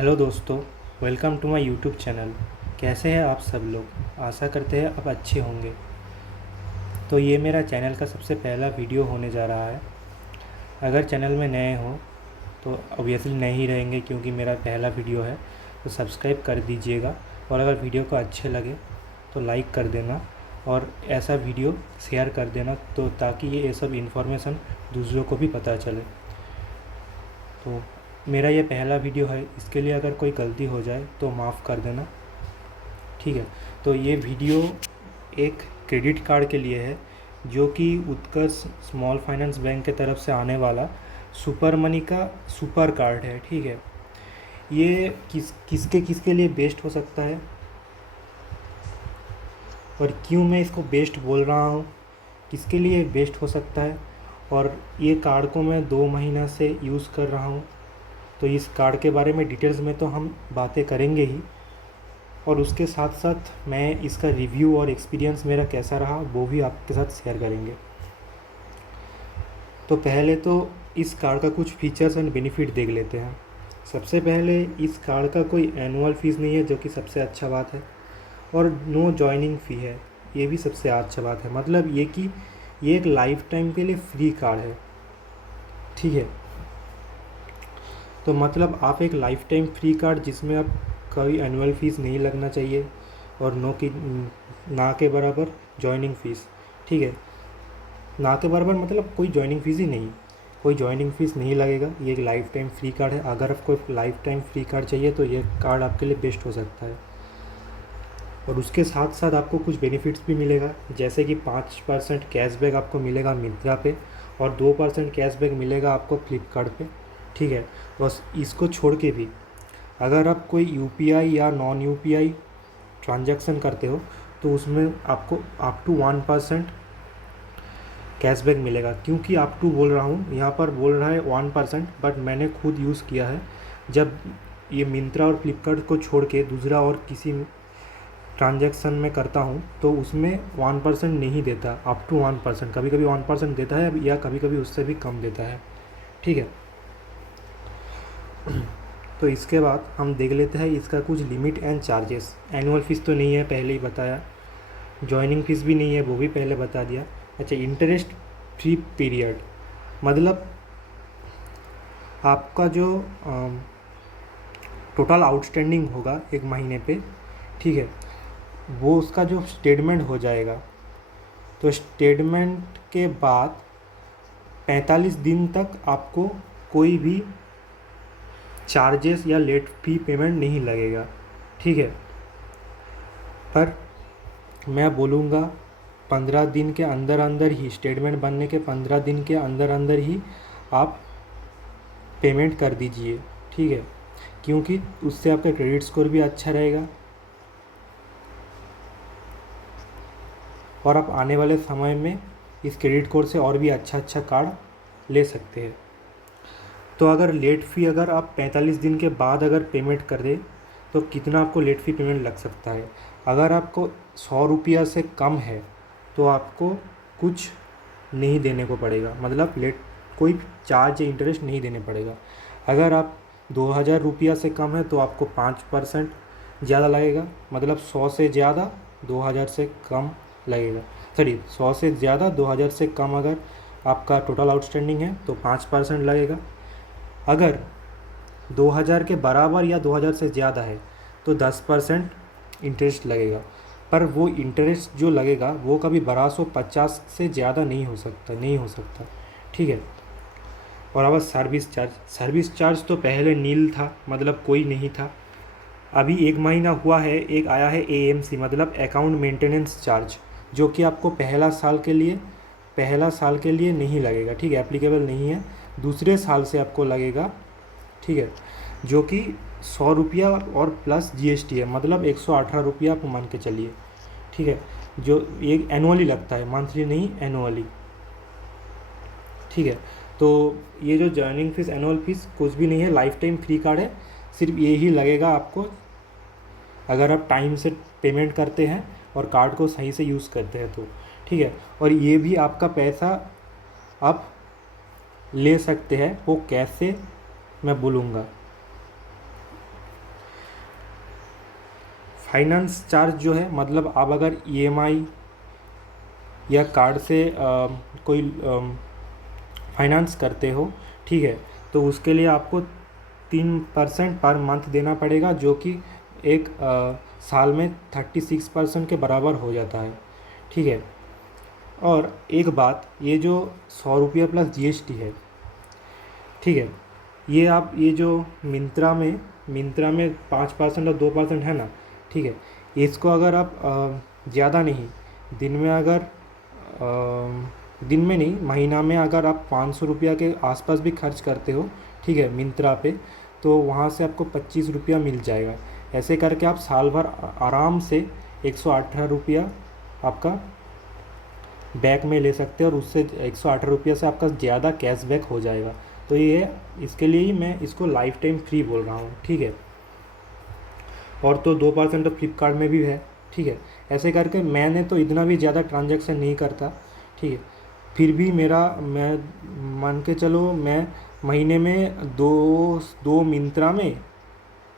Hello दोस्तों, welcome to my YouTube channel. कैसे हैं आप सब लोग? आशा करते हैं आप अच्छे होंगे। तो ये मेरा चैनल का सबसे पहला वीडियो होने जा रहा है। अगर चैनल में नए हो तो ऑब्वियसली नए ही रहेंगे क्योंकि मेरा पहला वीडियो है, तो सब्सक्राइब कर दीजिएगा। और अगर वीडियो को अच्छे लगे तो लाइक कर देना और ऐसा वीडियो शेयर कर देना, तो ताकि ये सब इन्फॉर्मेशन दूसरों को भी पता चले। तो मेरा ये पहला वीडियो है, इसके लिए अगर कोई गलती हो जाए तो माफ़ कर देना, ठीक है। तो ये वीडियो एक क्रेडिट कार्ड के लिए है, जो कि उत्कर्ष स्मॉल फाइनेंस बैंक के तरफ से आने वाला सुपर मनी का सुपर कार्ड है, ठीक है। ये किसके किसके लिए बेस्ट हो सकता है और क्यों मैं इसको बेस्ट बोल रहा हूँ, किसके लिए बेस्ट हो सकता है। और ये कार्ड को मैं 2 महीना से यूज़ कर रहा हूँ, तो इस कार्ड के बारे में डिटेल्स में तो हम बातें करेंगे ही, और उसके साथ साथ मैं इसका रिव्यू और एक्सपीरियंस मेरा कैसा रहा वो भी आपके साथ शेयर करेंगे। तो पहले तो इस कार्ड का कुछ फीचर्स एंड बेनिफिट देख लेते हैं। सबसे पहले इस कार्ड का कोई एनुअल फ़ीस नहीं है, जो कि सबसे अच्छा बात है, और नो जॉइनिंग फ़ी है, ये भी सबसे अच्छा बात है। मतलब ये कि ये एक लाइफ टाइम के लिए फ्री कार्ड है, ठीक है। तो मतलब आप एक लाइफ टाइम फ्री कार्ड जिसमें आप कोई एनुअल फ़ीस नहीं लगना चाहिए, और ना के बराबर जॉइनिंग फ़ीस, ठीक है। ना के बराबर मतलब कोई जॉइनिंग फ़ीस ही नहीं, कोई जॉइनिंग फ़ीस नहीं लगेगा। ये एक लाइफ टाइम फ्री कार्ड है। अगर आपको लाइफ टाइम फ्री कार्ड चाहिए तो ये कार्ड आपके लिए बेस्ट हो सकता है। और उसके साथ साथ आपको कुछ बेनिफिट्स भी मिलेगा, जैसे कि 5% कैशबैक आपको मिलेगा मिंत्रा पे, और 2% कैशबैक मिलेगा आपको फ्लिपकार्ट पे, ठीक है। बस इसको छोड़ के भी अगर आप कोई यूपीआई या नॉन यूपीआई ट्रांजैक्शन करते हो तो उसमें आपको अप टू 1% कैशबैक मिलेगा। क्योंकि अप टू बोल रहा हूँ, यहाँ पर बोल रहा है 1%, बट मैंने खुद यूज़ किया है। जब ये मिंत्रा और फ्लिपकार्ट को छोड़ के दूसरा और किसी ट्रांजैक्शन में करता हूँ तो उसमें 1% नहीं देता, अप टू 1%, कभी कभी 1% देता है या कभी कभी उससे भी कम देता है, ठीक है। तो इसके बाद हम देख लेते हैं इसका कुछ limit and charges. Annual fees तो नहीं है, पहले ही बताया। जॉइनिंग फ़ीस भी नहीं है, वो भी पहले बता दिया। अच्छा, इंटरेस्ट फ्री पीरियड, मतलब आपका जो टोटल आउटस्टैंडिंग होगा एक महीने पे, ठीक है, वो उसका जो स्टेटमेंट हो जाएगा, तो स्टेटमेंट के बाद 45 दिन तक आपको कोई भी चार्जेस या लेट फी पेमेंट नहीं लगेगा, ठीक है। पर मैं बोलूँगा 15 दिन के अंदर अंदर ही, स्टेटमेंट बनने के 15 दिन के अंदर अंदर ही आप पेमेंट कर दीजिए, ठीक है, क्योंकि उससे आपका क्रेडिट स्कोर भी अच्छा रहेगा और आप आने वाले समय में इस क्रेडिट स्कोर से और भी अच्छा कार्ड ले सकते हैं। तो अगर लेट फ़ी अगर आप 45 दिन के बाद अगर पेमेंट कर दें तो कितना आपको लेट फ़ी पेमेंट लग सकता है? अगर आपको 100 रुपया से कम है तो आपको कुछ नहीं देने को पड़ेगा, मतलब कोई चार्ज या इंटरेस्ट नहीं देने पड़ेगा। अगर आप 2000 रुपया से कम है तो आपको 5% ज़्यादा लगेगा, मतलब 100 से ज़्यादा 2000 से कम लगेगा। सॉरी, 100 से ज़्यादा 2000 से कम अगर आपका टोटल आउटस्टैंडिंग है तो 5% लगेगा। अगर 2000 के बराबर या 2000 से ज़्यादा है तो 10% इंटरेस्ट लगेगा। पर वो इंटरेस्ट जो लगेगा वो कभी 1250 से ज़्यादा नहीं हो सकता, ठीक है। और अब सर्विस चार्ज तो पहले नील था, मतलब कोई नहीं था। अभी 1 महीना हुआ है, एक आया है एएमसी, मतलब अकाउंट मेंटेनेंस चार्ज, जो कि आपको पहला साल के लिए नहीं लगेगा, ठीक है, एप्लीकेबल नहीं है। दूसरे साल से आपको लगेगा, ठीक है, जो कि 100 रुपया और प्लस जीएसटी है, मतलब 118 रुपया आप मान के चलिए, ठीक है, जो ये एनुअली लगता है, मंथली नहीं, एनुअली, ठीक है। तो ये जो जॉइनिंग फीस, एनुअल फीस कुछ भी नहीं है, लाइफ टाइम फ्री कार्ड है। सिर्फ ये ही लगेगा आपको अगर आप टाइम से पेमेंट करते हैं और कार्ड को सही से यूज़ करते हैं तो, ठीक है। और ये भी आपका पैसा आप ले सकते हैं, वो कैसे मैं बोलूँगा। फाइनेंस चार्ज जो है, मतलब आप अगर ईएमआई या कार्ड से कोई फाइनेंस करते हो, ठीक है, तो उसके लिए आपको 3% पर मंथ देना पड़ेगा, जो कि एक साल में 36% के बराबर हो जाता है, ठीक है। और एक बात, ये जो 100 रुपया प्लस जीएसटी है, ठीक है, ये आप ये जो मिंत्रा में 5% और 2% है ना, ठीक है, इसको अगर आप ज़्यादा नहीं, दिन में अगर दिन में नहीं, महीना में अगर आप 500 रुपया के आसपास भी खर्च करते हो, ठीक है, मिंत्रा पे, तो वहाँ से आपको 25 रुपया मिल जाएगा। ऐसे करके आप साल भर आराम से 118 रुपया आपका बैक में ले सकते हैं, और उससे 118 रुपया से आपका ज़्यादा कैशबैक हो जाएगा। तो ये इसके लिए ही मैं इसको लाइफ टाइम फ्री बोल रहा हूँ, ठीक है। और तो 2% तो फ्लिपकार्ट में भी है, ठीक है। ऐसे करके मैंने तो इतना भी ज़्यादा ट्रांजैक्शन नहीं करता, ठीक है, फिर भी मैं मान के चलो, मैं महीने में दो दो मिंत्रा में,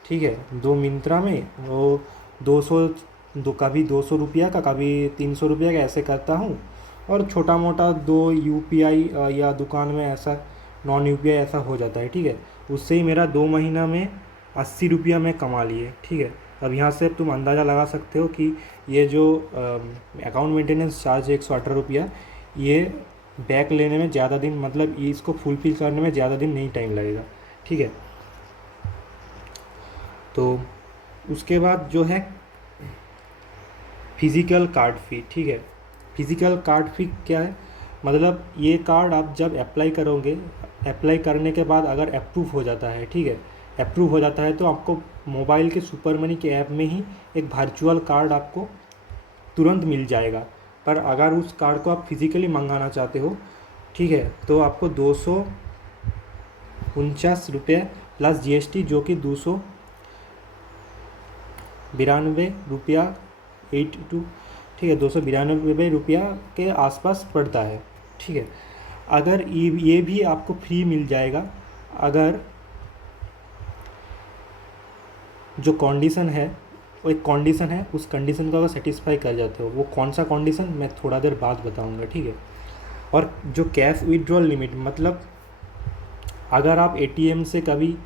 ठीक है, 2 मिंत्रा में वो 200, कभी 200 रुपया का, कभी 300 रुपया का ऐसे करता हूँ। और छोटा मोटा 2 यूपीआई या दुकान में ऐसा नॉन यूपीआई ऐसा हो जाता है, ठीक है। उससे ही मेरा 2 महीना में 80 रुपया मैं कमा लिए, ठीक है। अब यहाँ से तुम अंदाज़ा लगा सकते हो कि ये जो अकाउंट मेंटेनेंस चार्ज है 118 रुपया, ये बैक लेने में ज़्यादा दिन, मतलब ये इसको फुलफिल करने में ज़्यादा दिन नहीं टाइम लगेगा, ठीक है। तो उसके बाद जो है फिज़िकल कार्ड फ़ी, ठीक है। फिज़िकल कार्ड फ़ी क्या है, मतलब ये कार्ड आप जब अप्लाई करोगे, अप्लाई करने के बाद अगर अप्रूव हो जाता है, ठीक है, अप्रूव हो जाता है, तो आपको मोबाइल के सुपर मनी के ऐप में ही एक वर्चुअल कार्ड आपको तुरंत मिल जाएगा। पर अगर उस कार्ड को आप फिज़िकली मंगाना चाहते हो, ठीक है, तो आपको 249 रुपये प्लस जीएसटी, जो कि 292 रुपया 82, ठीक है, 292 रुपया के आसपास पड़ता है, ठीक है। अगर ये भी आपको फ्री मिल जाएगा, अगर जो कंडीशन है, वो एक कंडीशन है, उस कंडीशन को अगर सेटिस्फाई कर जाते हो। वो कौन सा कंडीशन मैं थोड़ा देर बाद बताऊंगा, ठीक है। और जो कैश विड्रॉल लिमिट, मतलब अगर आप एटीएम से कभी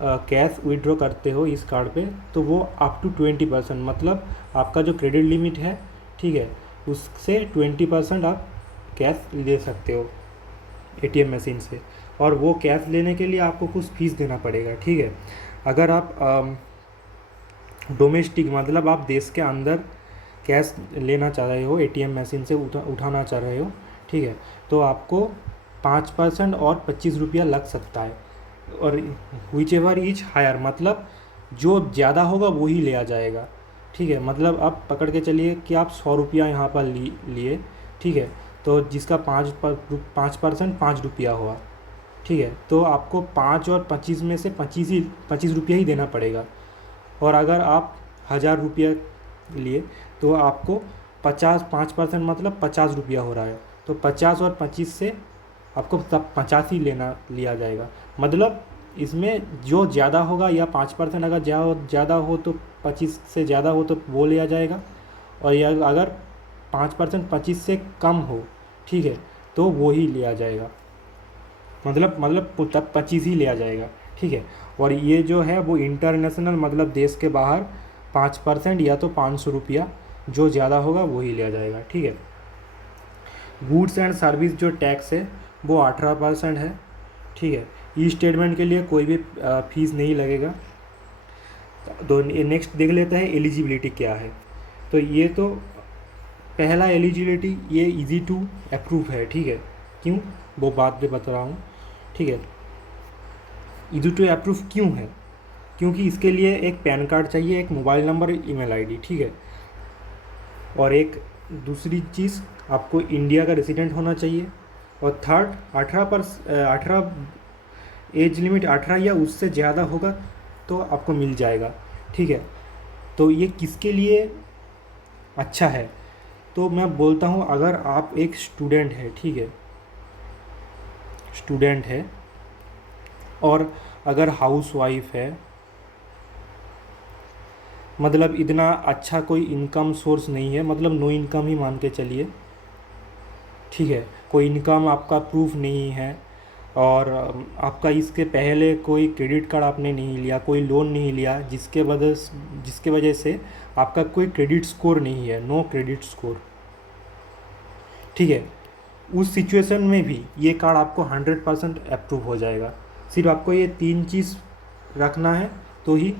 कैश विड्रॉ करते हो इस कार्ड पे, तो वो अप टू 20%, मतलब आपका जो क्रेडिट लिमिट है, ठीक है, उससे 20% आप कैश ले सकते हो एटीएम मशीन से। और वो कैश लेने के लिए आपको कुछ फीस देना पड़ेगा, ठीक है। अगर आप डोमेस्टिक, मतलब आप देश के अंदर कैश लेना चाह रहे हो, एटीएम मशीन से उठाना चाह रहे हो, ठीक है, तो आपको 5% और 25 रुपया लग सकता है। और विच एवर इज हायर, मतलब जो ज़्यादा होगा वही लिया जाएगा, ठीक है। मतलब आप पकड़ के चलिए कि आप 100 रुपया यहाँ पर लिए, ठीक है, तो जिसका 5% 5 रुपया हुआ, ठीक है, तो आपको 5 और 25 में से 25 रुपया ही देना पड़ेगा। और अगर आप 1000 रुपया लिए, तो आपको 5% मतलब 50 रुपया हो रहा है, तो 50 और 25 से आपको तब 50 ही लिया जाएगा। मतलब इसमें जो ज़्यादा होगा, या 5% अगर ज़्यादा हो तो 25 से ज़्यादा हो तो वो लिया जाएगा, और या अगर 5% 25 से कम हो, ठीक है, तो वो ही लिया जाएगा। मतलब तब 25 ही लिया जाएगा, ठीक है। और ये जो है वो इंटरनेशनल, मतलब देश के बाहर 5% या तो 500 रुपया, जो ज़्यादा होगा वही लिया जाएगा, ठीक है। गुड्स एंड सर्विस जो टैक्स है वो 18% है, ठीक है। ई स्टेटमेंट के लिए कोई भी फीस नहीं लगेगा। तो नेक्स्ट देख लेते हैं एलिजिबिलिटी क्या है। तो ये तो पहला एलिजिबिलिटी, ये इजी टू अप्रूव है, ठीक है। क्यों, वो बात भी बता रहा हूँ, ठीक है। इजी टू अप्रूव क्यों है, क्योंकि इसके लिए एक पैन कार्ड चाहिए, एक मोबाइल नंबर, ईमेल आईडी, ठीक है। और एक दूसरी चीज़, आपको इंडिया का रेसिडेंट होना चाहिए। और थर्ड, 18 एज लिमिट 18 या उससे ज़्यादा होगा तो आपको मिल जाएगा, ठीक है। तो ये किसके लिए अच्छा है, तो मैं बोलता हूँ, अगर आप एक स्टूडेंट है, ठीक है, स्टूडेंट है, और अगर हाउस वाइफ है, मतलब इतना अच्छा कोई इनकम सोर्स नहीं है, मतलब नो इनकम ही मान के चलिए, ठीक है। कोई इनकम आपका प्रूफ नहीं है, और आपका इसके पहले कोई क्रेडिट कार्ड आपने नहीं लिया, कोई लोन नहीं लिया, जिसके वजह से आपका कोई क्रेडिट स्कोर नहीं है, नो क्रेडिट स्कोर, ठीक है। उस सिचुएशन में भी ये कार्ड आपको 100% अप्रूव हो जाएगा। सिर्फ आपको ये 3 चीज़ रखना है तो ही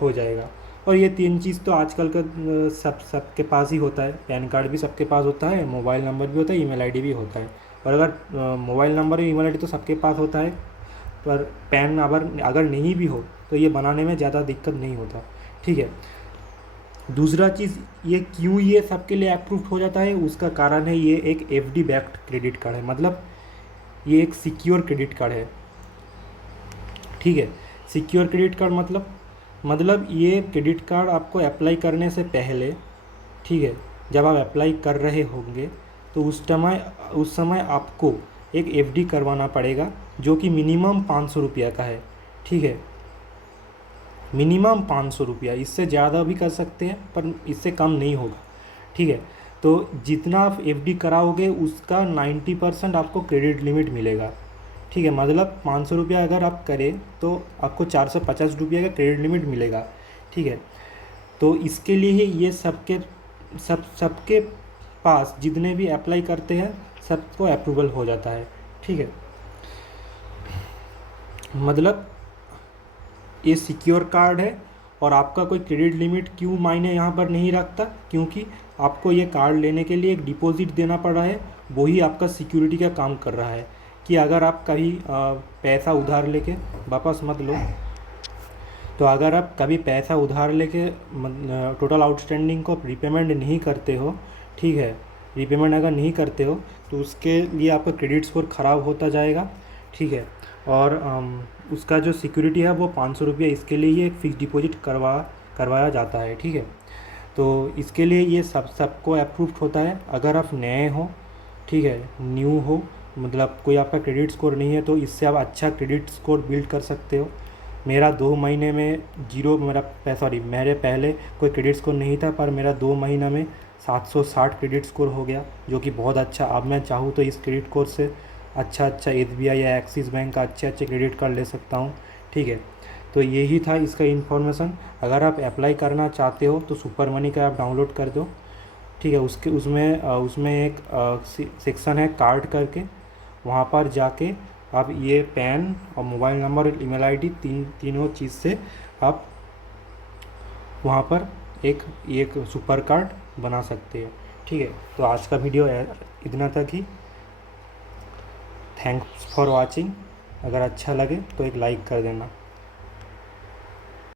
हो जाएगा। और ये 3 चीज़ तो आजकल का सबके पास ही होता है। पैन कार्ड भी सबके पास होता है, मोबाइल नंबर भी होता है, ईमेल आईडी भी होता है। और अगर मोबाइल नंबर और ईमेल आईडी तो सबके पास होता है, पर पैन अगर नहीं भी हो तो ये बनाने में ज़्यादा दिक्कत नहीं होता, ठीक है। दूसरा चीज़, ये क्यों ये सबके लिए अप्रूव्ड हो जाता है, उसका कारण है ये एक एफडी बैक्ड क्रेडिट कार्ड है, मतलब ये एक सिक्योर क्रेडिट कार्ड है, ठीक है। सिक्योर क्रेडिट कार्ड मतलब ये क्रेडिट कार्ड आपको अप्लाई करने से पहले, ठीक है, जब आप अप्लाई कर रहे होंगे तो उस समय आपको एक एफडी करवाना पड़ेगा, जो कि मिनिमम 500 रुपया का है, ठीक है। मिनिमम 500 रुपया, इससे ज़्यादा भी कर सकते हैं पर इससे कम नहीं होगा, ठीक है। तो जितना आप एफडी कराओगे उसका 90% आपको क्रेडिट लिमिट मिलेगा, ठीक है। मतलब 500 रुपया अगर आप करें तो आपको 450 रुपये का क्रेडिट लिमिट मिलेगा, ठीक है। तो इसके लिए ही ये सबके पास जितने भी अप्लाई करते हैं सबको अप्रूवल हो जाता है, ठीक है। मतलब ये सिक्योर कार्ड है, और आपका कोई क्रेडिट लिमिट क्यों मायने यहाँ पर नहीं रखता, क्योंकि आपको ये कार्ड लेने के लिए एक डिपॉजिट देना पड़ रहा है, वही आपका सिक्योरिटी का काम कर रहा है। कि अगर आप कभी पैसा उधार लेके वापस मत लो, तो अगर आप कभी पैसा उधार लेके टोटल आउटस्टैंडिंग को रिपेमेंट नहीं करते हो, ठीक है, रिपेमेंट अगर नहीं करते हो तो उसके लिए आपका क्रेडिट स्कोर ख़राब होता जाएगा, ठीक है। और उसका जो सिक्योरिटी है वो 500 रुपये, इसके लिए ये एक फ़िक्स डिपॉजिट करवाया जाता है, ठीक है। तो इसके लिए ये सबको अप्रूव्ड होता है। अगर आप नए हो, ठीक है, न्यू हो, मतलब कोई आपका क्रेडिट स्कोर नहीं है, तो इससे आप अच्छा क्रेडिट स्कोर बिल्ड कर सकते हो। मेरा 2 महीने में मेरे पहले कोई क्रेडिट स्कोर नहीं था, पर मेरा 2 महीना में 760 क्रेडिट स्कोर हो गया, जो कि बहुत अच्छा। अब मैं चाहूँ तो इस क्रेडिट स्कोर से अच्छा SBI या एक्सिस बैंक का अच्छे क्रेडिट कार्ड ले सकता हूँ, ठीक है। तो यही था इसका इन्फॉर्मेशन। अगर आप अप्लाई करना चाहते हो तो सुपर मनी का ऐप डाउनलोड कर दो, ठीक है। उसमें एक सेक्शन है कार्ड करके, वहाँ पर जाके आप ये पैन और मोबाइल नंबर और ईमेल आईडी तीनों चीज़ से आप वहाँ पर एक सुपर कार्ड बना सकते हैं, ठीक है। तो आज का वीडियो इतना तक ही। Thanks for watching. अगर अच्छा लगे तो एक लाइक कर देना।